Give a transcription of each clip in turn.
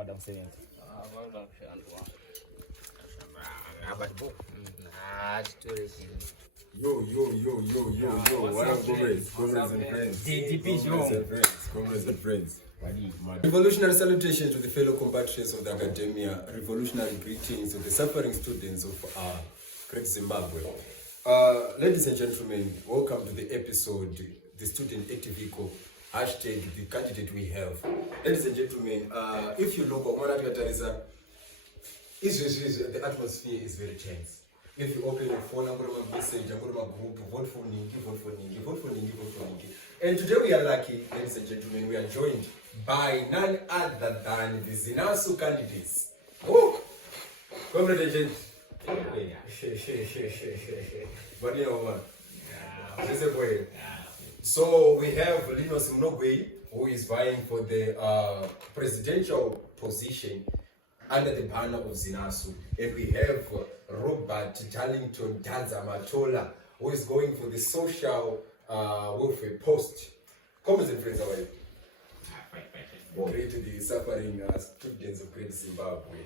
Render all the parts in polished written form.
Madam Seventh. Yo, what up, comrades and friends? Comrades and friends. Revolutionary salutations to the fellow compatriots of the academia. Revolutionary greetings to the suffering students of Great Zimbabwe. Ladies and gentlemen, welcome to the episode, the student active vehicle, hashtag the candidate we have. Ladies and gentlemen, if you look at the atmosphere is very tense. If you open your phone, I'm going to message, I'm going to group, vote for Ningi. And today we are lucky, ladies and gentlemen, we are joined by none other than the GZU Candidates. Oh, congratulations. But you know what? So we have Linus Mnogwe, who is vying for the presidential position under the banner of GZU, and we have Robert Darlington Danza Matola, who is going for the social welfare post. Comrades and friends, how are you? Great to the suffering students of Great Zimbabwe.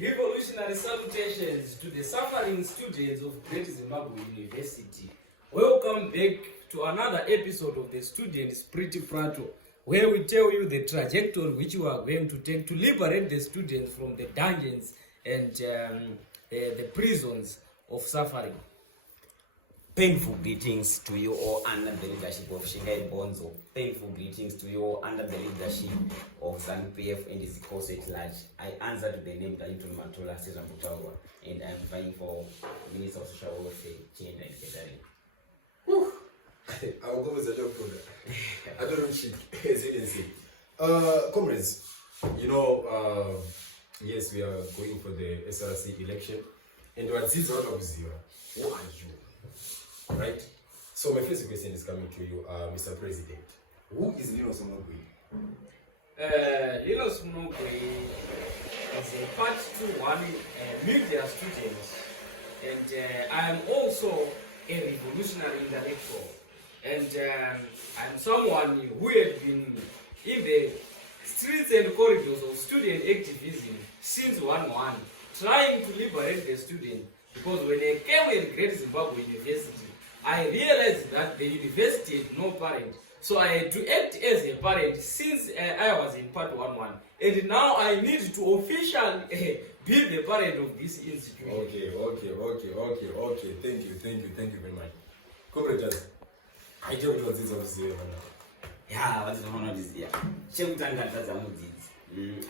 Revolutionary salutations to the suffering students of Great Zimbabwe University. Welcome back to another episode of the Students Pretty Prato, where we tell you the trajectory which we are going to take to liberate the students from the dungeons and the prisons of suffering. Painful greetings to you all under the leadership of Shingai Bonzo. Painful greetings to you all under the leadership of ZANU-PF and its course at large. I answer to the name Darlington Matola Cesar Mutawa, and I'm vying for Minister of Social Welfare, Gender and Catering. I'll go with the job program. I don't know shit, as you can see. Comrades, you know, yes, we are going for the SRC election. And what is out of zero? Who are you? Right? So my first question is coming to you, Mr. President. Who is Linus Mnogwe? Linus Mnogwe is a Part 2-1 media student, and I am also a revolutionary intellectual. And I'm someone who has been in the streets and corridors of student activism since 1-1, trying to liberate the student. Because when I came in Great Zimbabwe University, I realized that the university had no parent. So I had to act as a parent since I was in Part 1-1. And now I need to officially be the parent of this institution. Okay. Thank you very much. Comrades, I don't know what this is here now. Yeah, what is the honor this year? I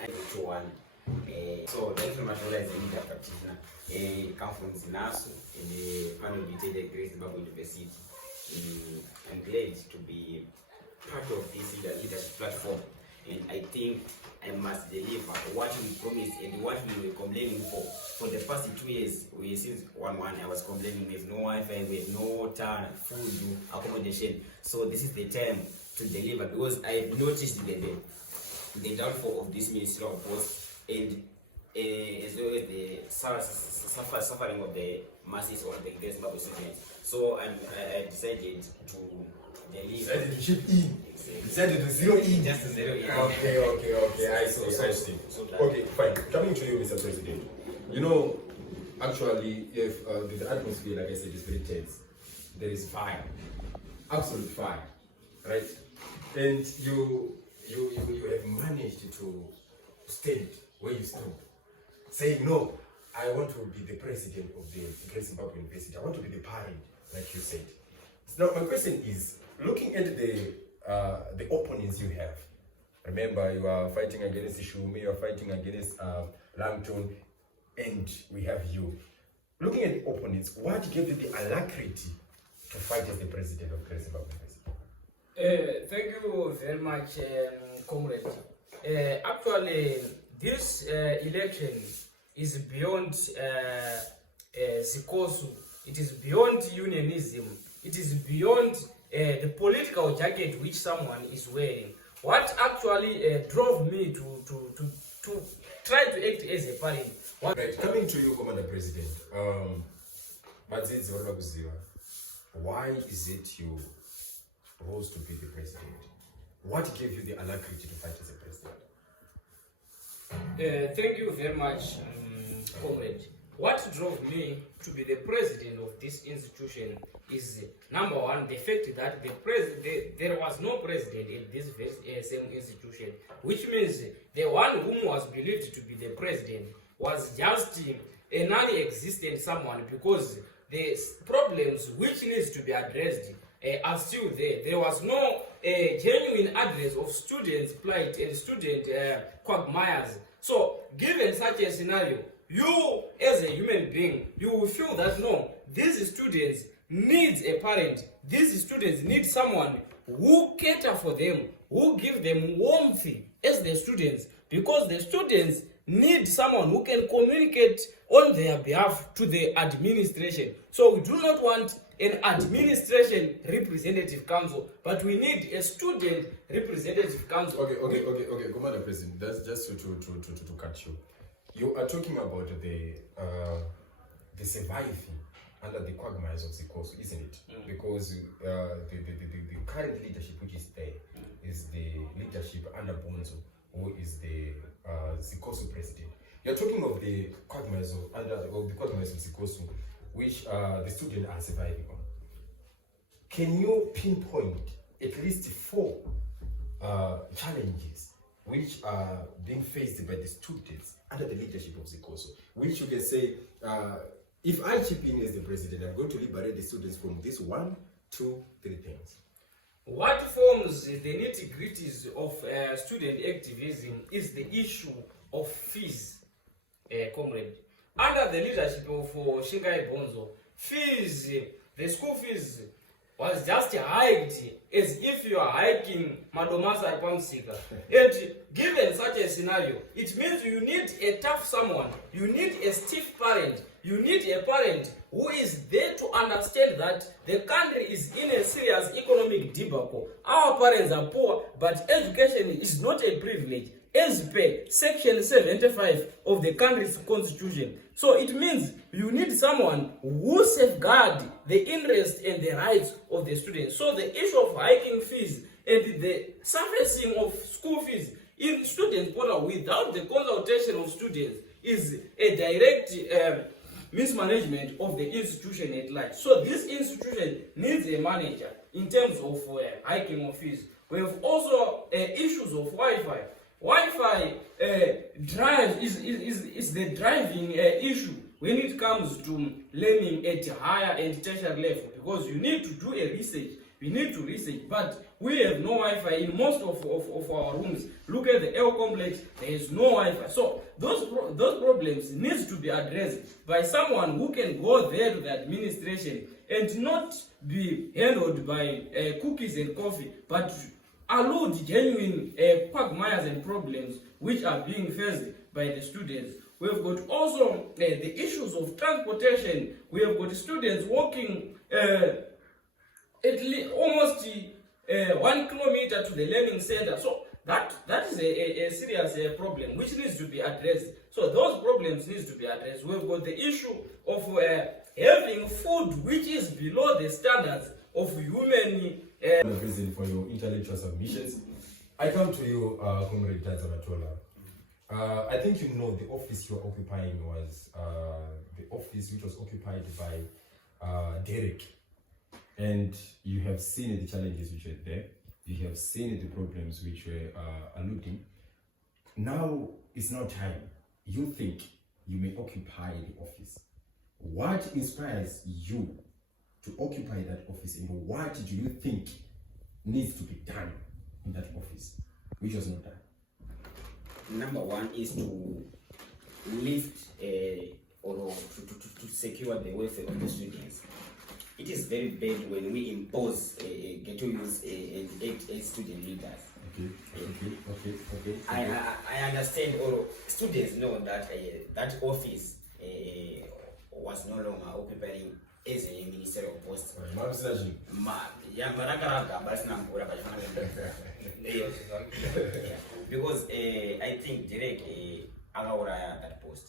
go to one. So, Dr. Matola is a media practitioner. He comes from GZU and the man at Great Zimbabwe University. I'm glad to be part of this leadership platform, and I think I must deliver what we promised and what we were complaining for. For the past 2 years, since 1-1, I was complaining we have no Wi-Fi, we have no water, food, accommodation. So this is the time to deliver, because I noticed the downfall of this ministerial post, and as well as the suffering of the masses of the Great Zimbabwe students. So I decided to deliver. Decided to chip in. Decided to zero in. Just to zero in. Okay. I see. Okay, fine. Coming to you, Mr. President. You know, actually, if the atmosphere, like I said, is very tense. There is fire, absolute fire, right? And you have managed to stand where you stood, saying, no, I want to be the president of the Great Zimbabwe University. I want to be the parent, like you said. Now, my question is, looking at the opponents you have, remember you are fighting against Shume, you are fighting against Langton, and we have you. Looking at the opponents, what gave you the alacrity to fight as the president of Great Zimbabwe University? Thank you very much, comrade. Actually, this election is beyond Zikosu. It is beyond unionism. It is beyond the political jacket which someone is wearing. What actually drove me to try to act as a parent. Right, coming to you, Commander President. Why is it you rose to be the president? What gave you the alacrity to fight as a president? Thank you very much, comrade. What drove me to be the president of this institution is number one, the fact that there was no president in this same institution, which means the one whom was believed to be the president was just a non-existent someone, because the problems which needs to be addressed are still there. There was no genuine address of students' plight and student quagmires. So, given such a scenario, you as a human being, you will feel that no, these students need a parent. These students need someone who cater for them, who give them warmth as the students, because the students need someone who can communicate on their behalf to the administration. So we do not want an administration representative council, but we need a student representative council. Okay, Commander President, that's just to cut you. You are talking about the surviving under the quagmires of the course, isn't it? Because the current leadership which is there is the leadership under Bonzo, who is the Zikosu president. You're talking of the quagmires of Zikosu, which the students are surviving on. Can you pinpoint at least 4 challenges which are being faced by the students under the leadership of Zikosu, which you can say, if I chip in as the president, I'm going to liberate the students from this 1, 2, 3 things? What forms the nitty-gritties of student activism is the issue of fees, comrade. Under the leadership of Shingai Bonzo, fees, the school fees was just hiked as if you are hiking Madomasa Pamsika. And given such a scenario, it means you need a tough someone, you need a stiff parent, you need a parent who is there to understand that the country is in a serious economic debacle. Our parents are poor, but education is not a privilege, as per Section 75 of the country's constitution. So it means you need someone who safeguards the interest and the rights of the students. So the issue of hiking fees and the surfacing of school fees in student portal without the consultation of students is a direct mismanagement of the institution at large. So this institution needs a manager in terms of hiking of fees. We have also issues of Wi-Fi. Wi-Fi drive is the driving issue when it comes to learning at higher and tertiary level, because you need to do a research. We need to research, but we have no Wi-Fi in most of our rooms. Look at the L complex, there is no Wi-Fi. So those problems need to be addressed by someone who can go there to the administration and not be handled by cookies and coffee, but allude genuine quagmires and problems which are being faced by the students. We have got also the issues of transportation. We have got students walking almost 1 kilometer to the learning center. So that is a serious problem which needs to be addressed. So those problems need to be addressed. We've got the issue of having food which is below the standards of human reason for your intellectual submissions. I come to you, Comrade Matola. I think you know the office you're occupying was the office which was occupied by Derek. And you have seen the challenges which were there. You have seen the problems which were alluding. Now it's now time. You think you may occupy the office. What inspires you to occupy that office, and what do you think needs to be done in that office, which was not done? Number one is to lift or to secure the welfare of the students. It is very bad when we impose get to use eight student leaders. Okay. I understand, or students know that that office was no longer occupying as a ministerial post. Because I think Derek agawura that post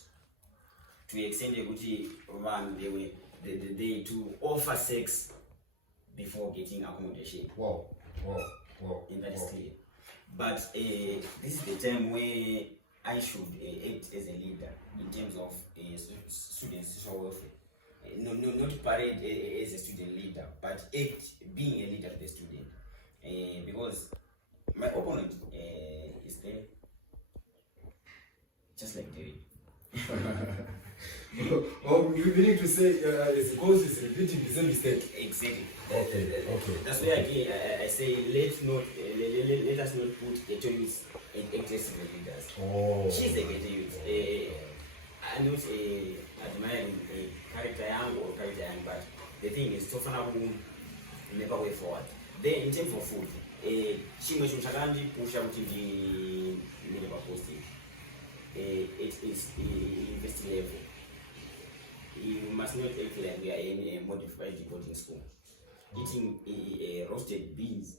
to extend the one they to offer sex before getting accommodation. Wow. And that is clear. But this is the time where I should act as a leader in terms of student social welfare. Not parade as a student leader, but act being a leader to the student. Because my opponent is there, just like David. Oh, you meaning to say it's because it's repeating the same mistake? Exactly. Okay. That's why I say let us not put ghetto youth and aggressive leaders. Oh. She's a ghetto youth. I'm not admiring a character young or character young, but the thing is, Tofana will never way forward. Then in terms of food, she must push out the middle posting. It is university level. You must not act like we are in a modified boarding school. Eating roasted beans.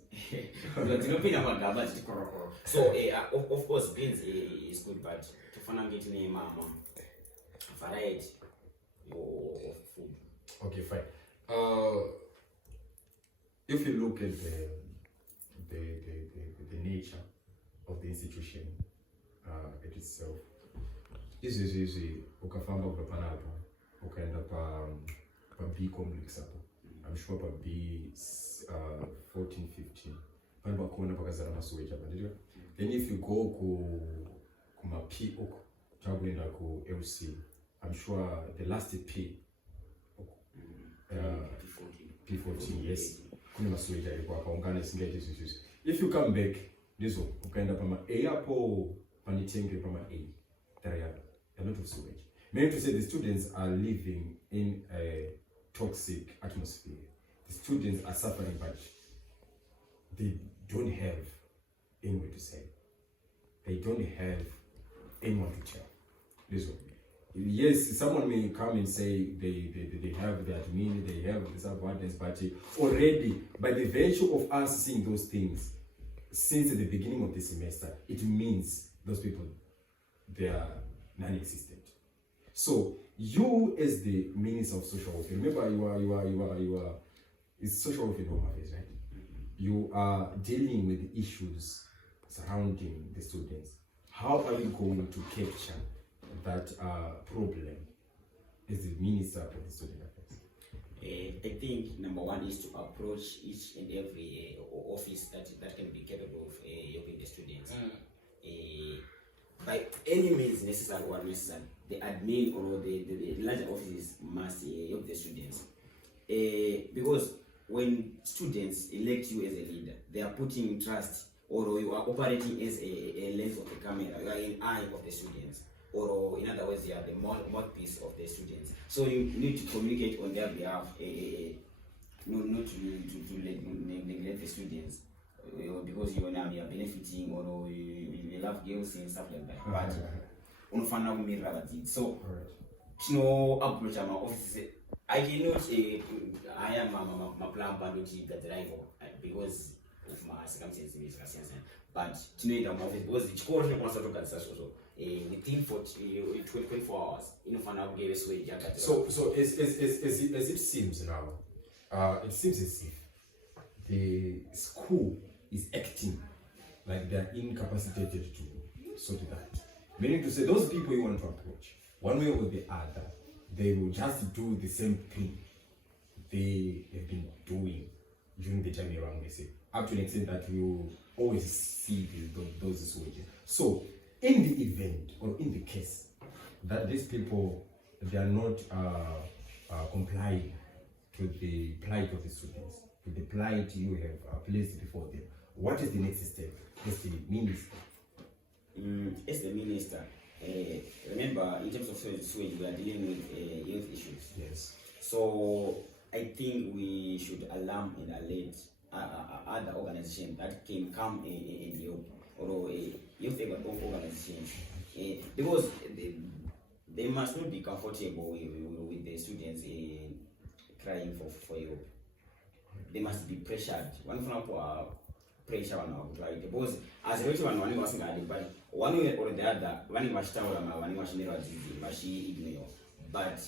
So of course beans is good, but to find getting a variety of food. Okay, fine. If you look at the nature of the institution it itself, easy ukafamba ukapana hapo ukaenda pa B complex hapo, I'm sure pa B 14 15 pale bakona pakazana masuwe hapa ndio. Then if you go kuma P uko chakwenda ku LC, I'm sure the last P P14 yes kuna masuwe yalikuwa hapa ungane singeje sisi. If you come back ndizo ukaenda pama A hapo panitenge pama A there are a lot of sewage. Meaning to say the students are living in a toxic atmosphere. The students are suffering, but they don't have anyone to say. They don't have anyone to tell. This one. Yes, someone may come and say they have the admin, they have the subordinates, but already by the virtue of us seeing those things since the beginning of the semester, it means those people, they are non-existent. So you as the Minister of Social Welfare, remember you are it's social welfare home affairs, right? You are dealing with the issues surrounding the students. How are you going to capture that problem as the Minister of the Student Affairs? I think number one is to approach each and every office that can be capable of helping the students. By any means necessary or necessary, the admin or the larger offices must help the students. Because when students elect you as a leader, they are putting trust, or you are operating as a lens of the camera, you are an eye of the students, or in other words, you are the mouthpiece of the students. So you need to communicate on their behalf, not to neglect the students. Because you are benefiting or you love girls and stuff like that. But unofana kumirira badzi. So no approach my office. I cannot I am my plan bandoti the driver because of my circumstances. But tonight I'm office because the course no wants to talk so within 24 hours unofana kugere sway jacket. So as it seems now, it seems as if the school is acting like they are incapacitated to sort that. Meaning to say, those people you want to approach, one way or the other, they will just do the same thing they have been doing during the time around, they say, up to an extent that you always see those switches. So, in the event or in the case that these people, they are not complying to the plight of the students, to the plight you have placed before them, what is the next step as the minister? As the minister, remember in terms of sewage, we are dealing with youth issues. Yes. So I think we should alarm and alert other organizations that can come and help, or youth organizations, because they must not be comfortable with the students crying for help. They must be pressured. One for pressure on because as a rich one was not but one way or the other, one was tower, one was never ignore. But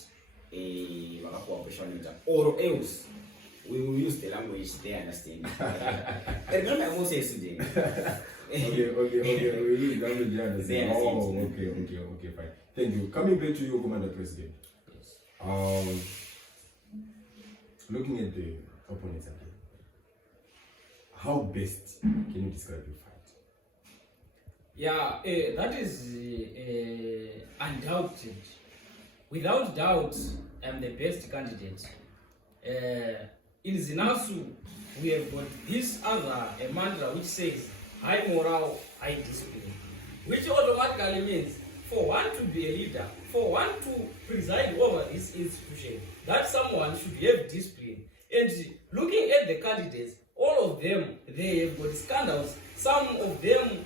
a pressure or else we will use the language they understand. Remember, I'm also a student. Okay. We use the language they understand. They understand. Okay, fine. Thank you. Coming back to you, Commander President. Yes. Looking at the opponents again, how best can you describe your fight? Yeah, that is undoubted. Without doubt, I'm the best candidate. In Zinasu, we have got this other a mantra which says high morale, high discipline, which automatically means for one to be a leader, for one to preside over this institution, that someone should have discipline. And looking at the candidates, all of them, they have got scandals, some of them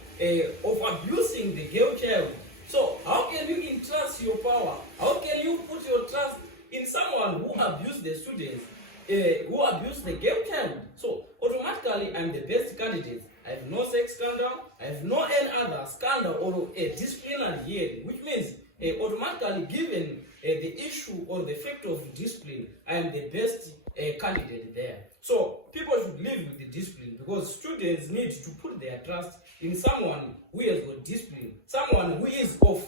of abusing the girl child. So how can you entrust your power? How can you put your trust in someone who abused the students, who abused the girl child? So automatically, I'm the best candidate. I have no sex scandal, I have no any other scandal or a disciplinary hearing, which means automatically given the issue or the fact of discipline, I am the best candidate there. So people should live with the discipline because students need to put their trust in someone who has got discipline, someone who is of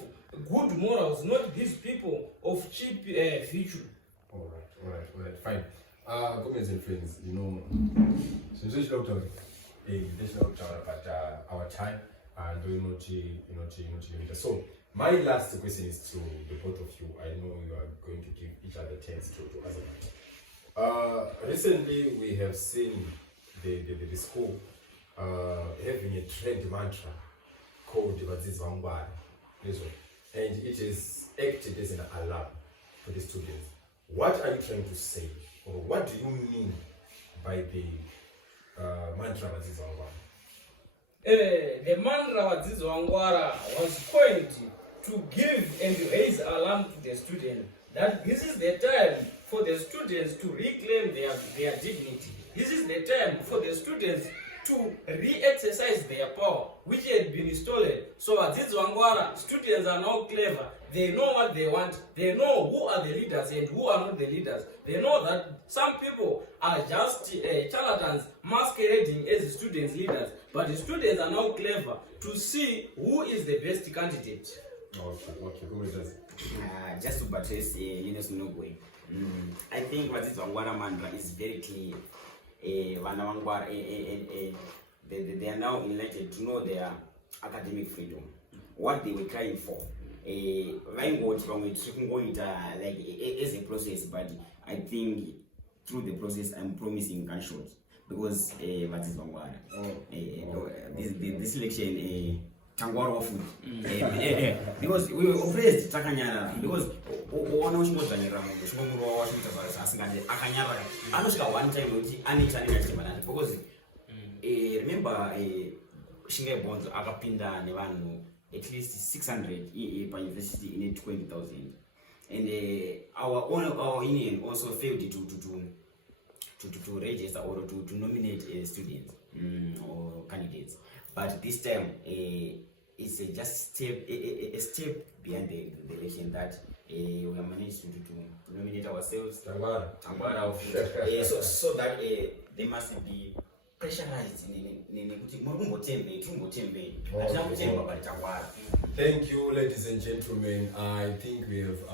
good morals, not these people of cheap virtue. All right, fine. Comrades and friends, since we talked about our time and doing not. So my last question is to the both of you. I know you are going to give each other chance to answer. Recently, we have seen the school having a trend mantra called Vadzizwangwari, and it is acted as an alarm for the students. What are you trying to say, or what do you mean by the mantra Vadzizwangwari? The mantra Vadzizwangwara was coined to give and raise alarm to the students that this is the time for the students to reclaim their dignity. This is the time for the students to re-exercise their power, which had been stolen. So Vadzizwangwara, students are now clever. They know what they want. They know who are the leaders and who are not the leaders. They know that some people are just charlatans masquerading as students' leaders. But the students are now clever to see who is the best candidate. Okay. Who is that? Just to buttress Linus Mnogwe, I think what is Wangwara mantra is very clear. They are now elected to know their academic freedom, what they were crying for. Like as a process, but I think through the process I'm promising gunshots because what is Wangwara? This election. Because we were oppressed Takanyara because one was more than one time because remember Shinga bonds Agapinda Nevanu at least 600 per university in 20,000 and our union also failed to register or to nominate students or candidates, but this time it's just a step behind the election that we have managed to nominate ourselves. So that they must be pressurized. Thank you, ladies and gentlemen. I think we have